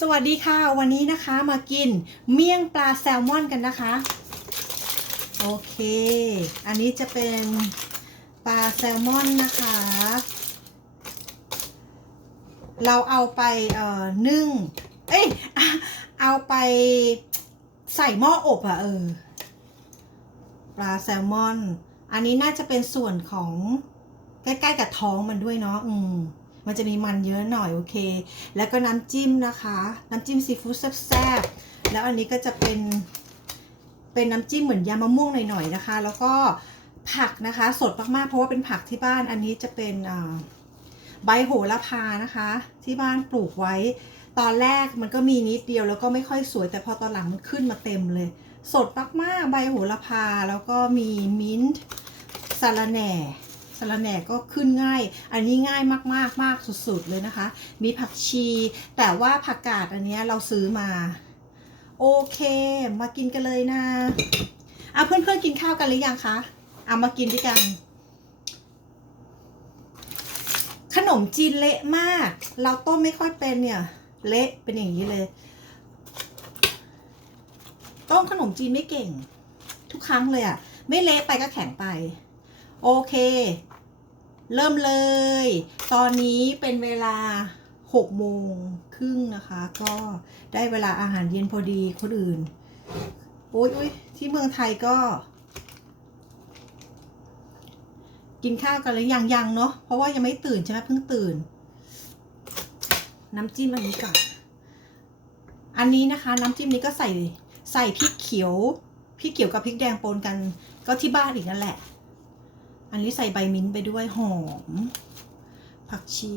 สวัสดีค่ะ วันนี้นะคะมากินเมี่ยงปลาแซลมอนกันนะคะ โอเค อันนี้จะเป็นปลาแซลมอนนะคะ เราเอาไปเอ่อนึ่ง เอ้ยอะเอาไปใส่หม้ออบอะเออปลาแซลมอน อันนี้น่าจะเป็นส่วนของใกล้ๆกับท้องมันด้วยเนาะอืม มันจะมีมันเยอะหน่อยโอเค แล้วก็น้ำจิ้มนะคะ น้ำจิ้มซีฟู้ดแซ่บๆแล้วอันนี้ก็จะเป็น เป็นน้ำจิ้มเหมือนยำมะม่วงหน่อยๆนะคะ แล้วก็ผักนะคะ สดมากๆเพราะว่าเป็นผักที่บ้านอันนี้จะเป็นใบโหระพานะคะ ที่บ้านปลูกไว้ ตอนแรกมันก็มีนิดเดียวแล้วก็ไม่ค่อยสวยแต่พอตอนหลังมันขึ้นมาเต็มเลย สดมากๆใบโหระพาแล้วก็มีมิ้นท์สาระแหน่ สาระแหน่ก็ขึ้นง่าย อันนี้ง่ายมากๆมากสุดๆเลยนะคะ มีผักชี แต่ว่าผักกาดอันนี้เราซื้อมา โอเค มากินกันเลยนะเอาเพื่อนๆกินข้าวกันหรือยังคะเอามากินด้วยกัน ขนมจีนเละมาก เราต้มไม่ค่อยเป็นเนี่ย เละเป็นอย่างนี้เลยต้มขนมจีนไม่เก่ง ทุกครั้งเลยอะไม่เละไปก็แข็งไป โอเค เริ่มเลย ตอนนี้เป็นเวลา6โมงครึ่งนะคะ ก็ได้เวลาอาหารเย็นพอดีคนอื่น โอ้ยอยที่เมืองไทยก็ กินข้าวกันหรือยังยังเนาะเพราะว่ายังไม่ตื่นใช่ไหมเพิ่งตื่น น้ำจิ้มอันนี้ก่อนอันนี้นะคะ น้ำจิ้มนี้ก็ใส่ใส่พริกเขียวพริกเขียวกับพริกแดงปนกันก็ที่บ้านอีกนั่นแหละ อันนี้ใส่ใบมิ้นท์ไปด้วยหอม ผักชี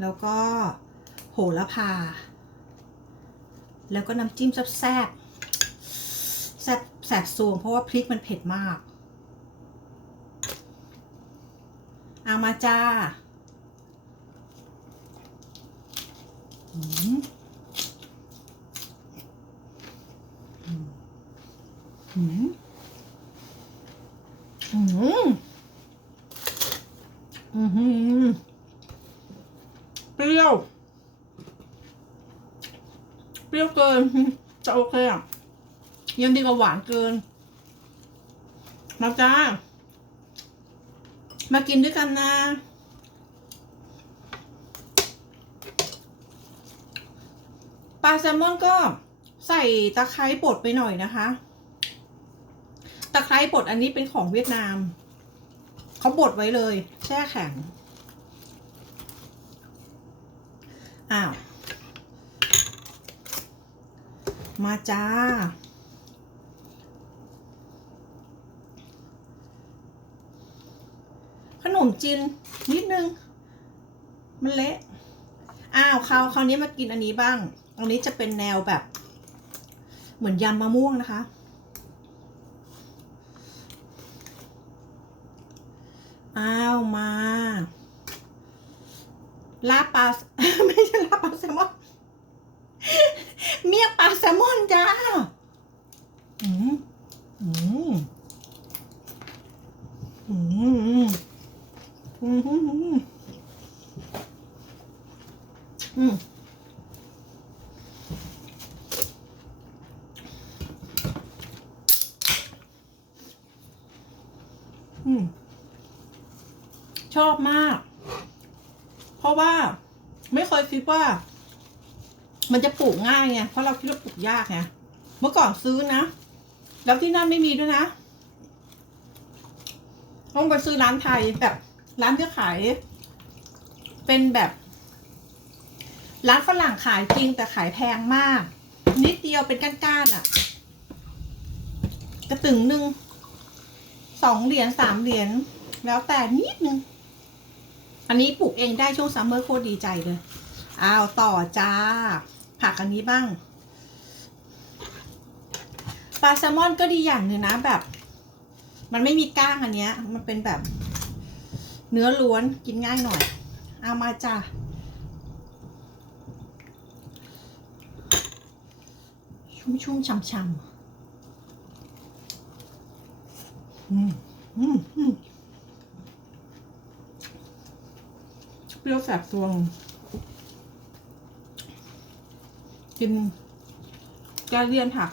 แล้วก็โหระพา แล้วก็น้ำจิ้มแซ่บแซ่บแซ่บแสบซวงเพราะว่าพริกมันเผ็ดมากเอามาจ้าอืมอืม อืมอืมเปรี้ยว เปรี้ยวเกิน จะโอเคอะ ยังดีกว่าหวานเกินมาจ้า มากินด้วยกันนะปลาแซลมอนก็ใส่ตะไคร้บดไปหน่อยนะคะ ตะไคร้บดอันนี้เป็นของเวียดนาม เขาบดไว้เลย แช่แข็ง อ้าว มาจ้า ขนมจีนนิดนึง มันเละ อ้าวคราวคราวนี้มากินอันนี้บ้าง อันนี้จะเป็นแนวแบบ เหมือนยำมะม่วงนะคะ อ้าวมาลาปลาไม่ใช่ลาปลาแซลมอนเมียปลาแซลมอนจ้าอืมอืมอืมอืมอืมอืมอืมอืม ช อบมาก เพราะว่าไม่เคยคิดว่า มันจะปลูกง่ายไงเพราะเราคิดว่าปลูกยากไงเมื่อก่อนซื้อนะ แล้วที่นั่นไม่มีด้วยนะต้องไปซื้อร้านไทยแบบร้านที่ขาย เป็นแบบ ร้านฝรั่งขายจริงแต่ขายแพงมาก นิดเดียวเป็นก้านๆอะ กระตึงหนึ่งสองเหรียญสามเหรียญแล้วแต่นิดนึง อันนี้ปลูกเองได้ช่วงซัมเมอร์โคตรดีใจเลยอ้าวต่อจ้า ผักอันนี้บ้างปลาแซลมอนก็ดีอย่างหนึ่งนะแบบ มันไม่มีก้างอันเนี้ย มันเป็นแบบ เนื้อล้วนกินง่ายหน่อย เอามาจ้าชุ่มชุ่มๆช่ำอืมอืมอืมเป รี้ยวแสบซวง กินแกเลียนผัก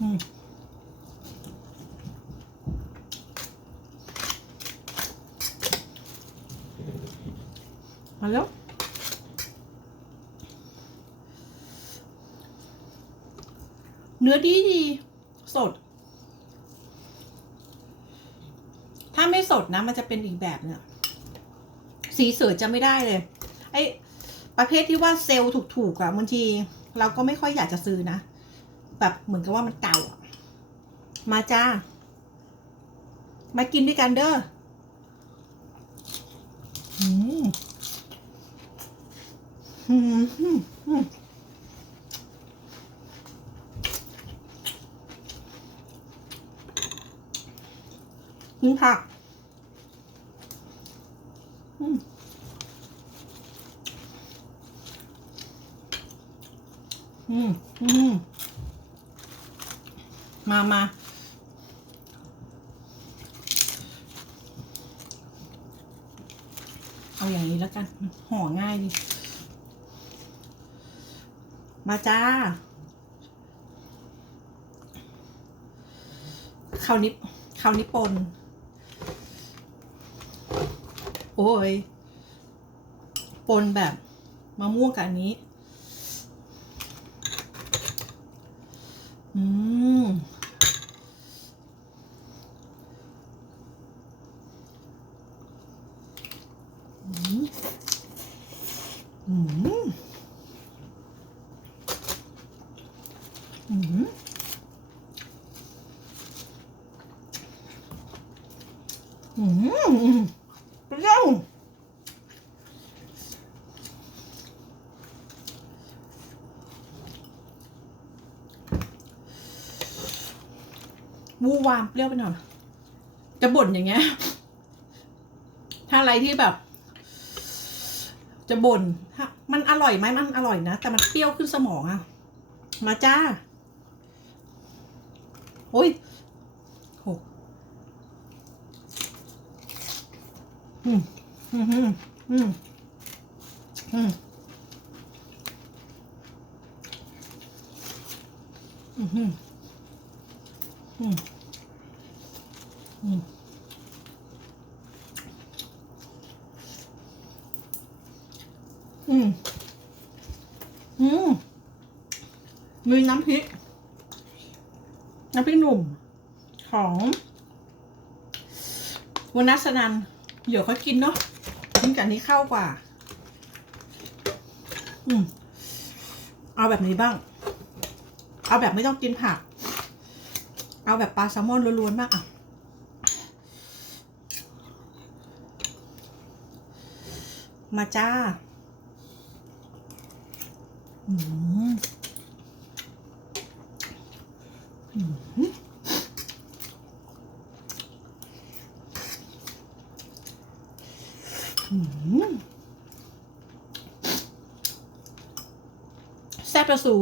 อืมมาแล้วเนื้อดีดีสด ถ้าไม่สดนะ มันจะเป็นอีกแบบเนี่ย สีเสือจะไม่ได้เลย ไอประเภทที่ว่าเซลล์ถูกๆอะบางทีเราก็ไม่ค่อยอยากจะซื้อนะ แบบเหมือนกับว่ามันเก่ามาจ้า มากินด้วยกันเด้ออืมอืมอืมอืมกินผักอืมอืมอืม มามาเอาอย่างนี้แล้วกัน ห่อง่ายดี มาจ้าข้าวนิปข้าวนิปนโอ้ย ปนแบบมะม่วงกับอันนี้ อืม อืม อืม อืม อืมเปรี้ยววูวามเปรี้ยวไปหน่อยจะบ่นอย่างเงี้ย ถ้าอะไรที่แบบ จะบ่นถ้ามันอร่อยไหมมันอร่อยนะ แต่มันเปรี้ยวขึ้นสมองอะมาจ้า โอ้ยหก อืมอืมอืมอืมอืมอืมอืมอืมอืมอืมอืมมีน้ำพริก น้ำพริกหนุ่มของวนัสนัน เดี๋ยวเขากินเนาะกินกับนี้เข้ากว่า อืม เอาแบบนี้บ้าง เอาแบบไม่ต้องกินผัก เอาแบบปลาแซลมอนล้วนๆมากอะมาจ้า อืมอืมอืมแซ่บประสู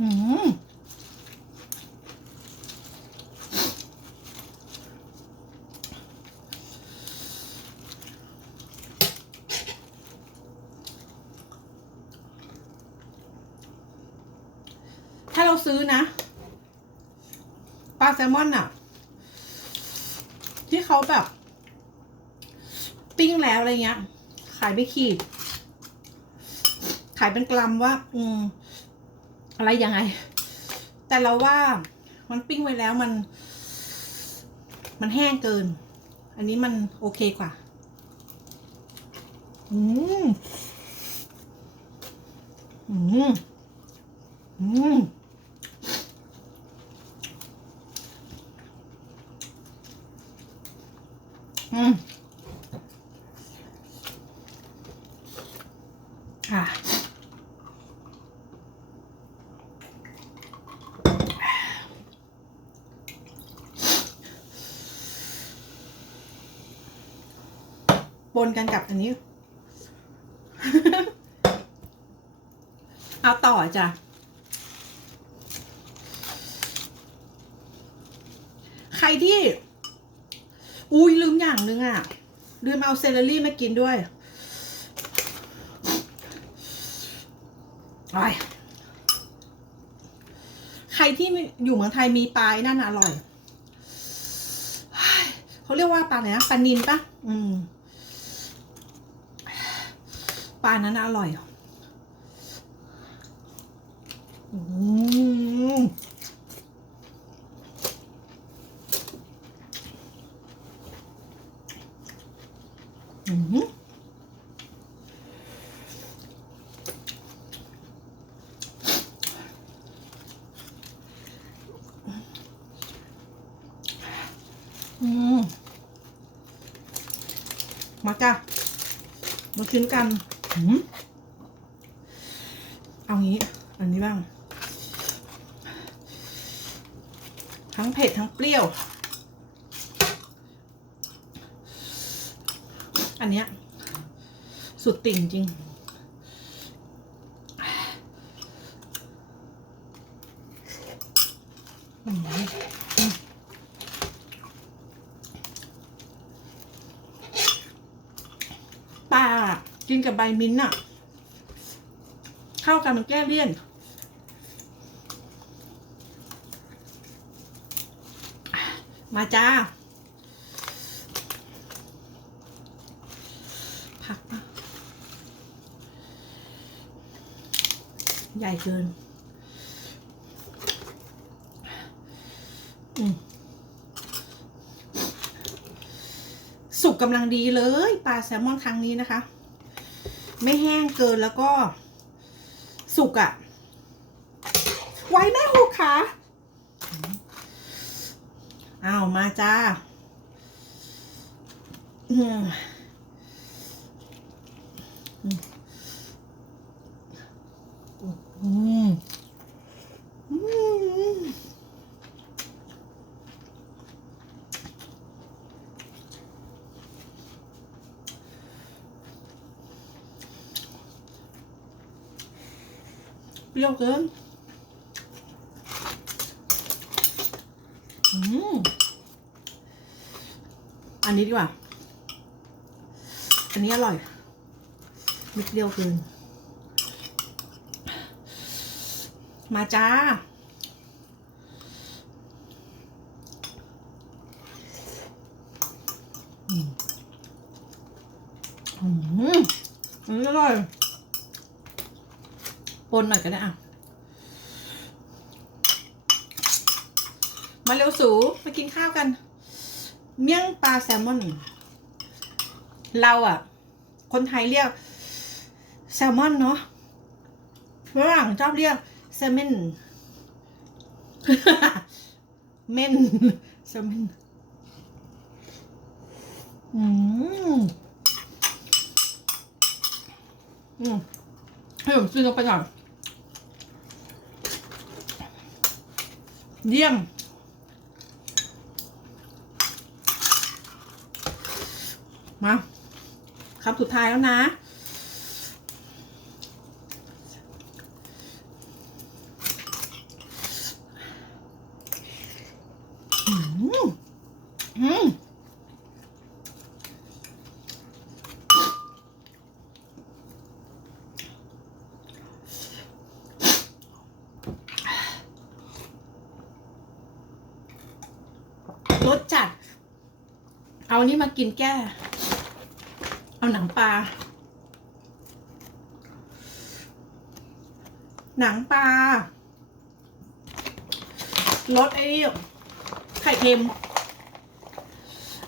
อืม ถ้าเราซื้อนะ ปลาแซลมอนอะที่เขาแบบ ปิ้งแล้วอะไรเงี้ย ขายไปขีด ขายเป็นกรัมว่า อืม อะไรยังไง แต่เราว่ามันปิ้งไว้แล้วมัน มันแห้งเกิน อันนี้มันโอเคกว่า อืม อืม อืมอืม อะปนกันกับอันนี้ เอาต่อจ้ะ ใครที่ อุ้ยลืมอย่างหนึงอะ ลืมเอาเซเลอรี่มากินด้วยไอ้ ใครที่อยู่เมืองไทยมีปลายนั่นอร่อยเขาเรียกว่าปลาไหนนะปลานินปะอืมปลานั้นอร่อยอืมอืมอืม มาจ้ะมากินกันเอางี้ อันนี้บ้าง ทั้งเผ็ดทั้งเปรี้ยว อันเนี้ย สุดติ่งจริงอืมปลาอะ กินกับใบมิ้นท์อะเข้ากันมันแก้เลี่ยน มาจ้า ผักปะใหญ่เกิน อืมสุกกำลังดีเลย ปลาแซลมอนครั้งนี้นะคะ ไม่แห้งเกินแล้วก็ สุกอะ่ะ ไว้แม่หูค่ะอ้าวมาจ้าอืมอืมอืมอืมเป รี้ยวเกินอืมอันนี้ดีกว่า อันนี้อร่อยไม่เปรี้ยวเกิน มาจ้า อืม อืมอร่อย ปนหน่อยก็ได้อะ มาเร็วสูมากินข้าวกัน เมี่ยงปลาแซลมอน เราอะ คนไทยเรียก แซลมอนเนาะฝรั่งชอบเรียกแซลมอนเม่นแซลมอนอืมอืมให้ผมซื้อลงไปก่อน เยี่ยม มาคำสุดท้ายแล้วนะ อืมอืมรส จัด เอาอันนี้มากินแก้ เอาหนังปลา หนังปลา รสไอ้นี่ไข่เค็ม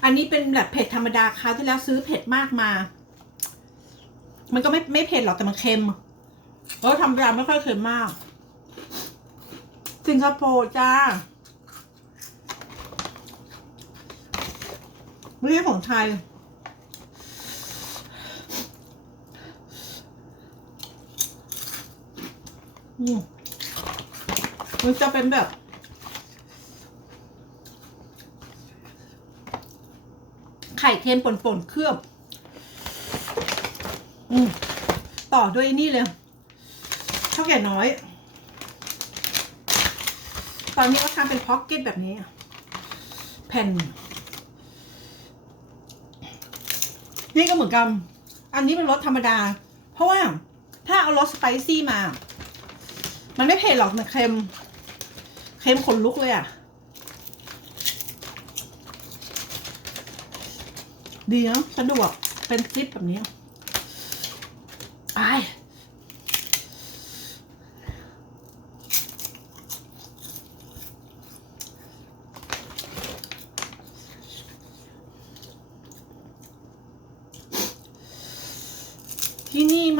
อันนี้เป็นแบบเผ็ดธรรมดาคราวที่แล้วซื้อเผ็ดมากมา มันก็ไม่ไม่เผ็ดหรอกแต่มันเค็มแล้วธรรมดาไม่ค่อยเค็มมาก สิงคโปร์จ้า ไม่ใช่ของไทยอืมมันจะเป็นแบบ ไข่เค็มป่นๆเคลือบอืมต่อด้วยนี่เลยเท่าแก่น้อย ตอนนี้ก็ทำเป็นพ็อกเก็ตแบบนี้ แผ่น นี่ก็เหมือนกัน อันนี้เป็นรสธรรมดา เพราะว่าถ้าเอารสสไปซี่มา มันไม่เผ็ดหรอกมันเค็ม เค็มขนลุกเลยอะ ดีเนาะสะดวก เป็นซิปแบบนี้ไอ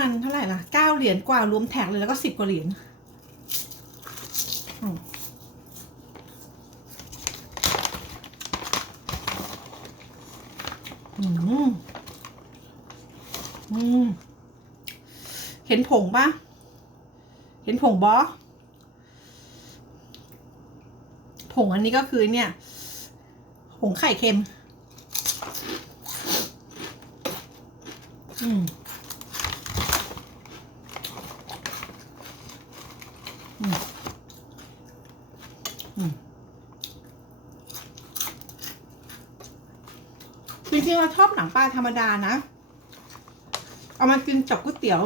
มันเท่าไหร่ล่ะเก้าเหรียญกว่ารวมแท็กเลยแล้วก็สิบกว่าเหรียญอืมอืมเห็นผงปะเห็นผงบอผงอันนี้ก็คือเนี่ย ผงไข่เค็ม อืม อืม อืม จ ริงๆเราชอบหนังปลาธรรมดานะ เอามากินกับก๋วยเตี๋ยว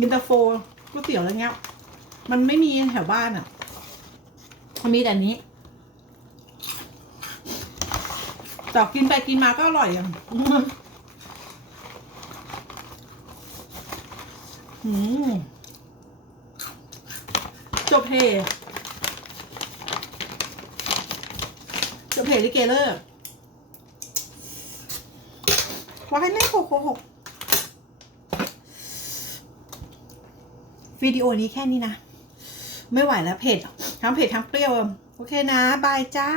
มินตาโฟก๋วยเตี๋ยวอะไรเงี้ย มันไม่มีแถวบ้านอะ่ะ มันมีแต่นี้ต่กินไปกินมาก็อร่อยอะจบเพจบเพลิเกเลอ ว่าให้เล่นหกหกหกวิดีโอนี้แค่นี้นะ ไม่ไหวแล้วเผ็ดทั้งเผ็ดทั้งเปรี้ยว โอเคนะ บายจ้า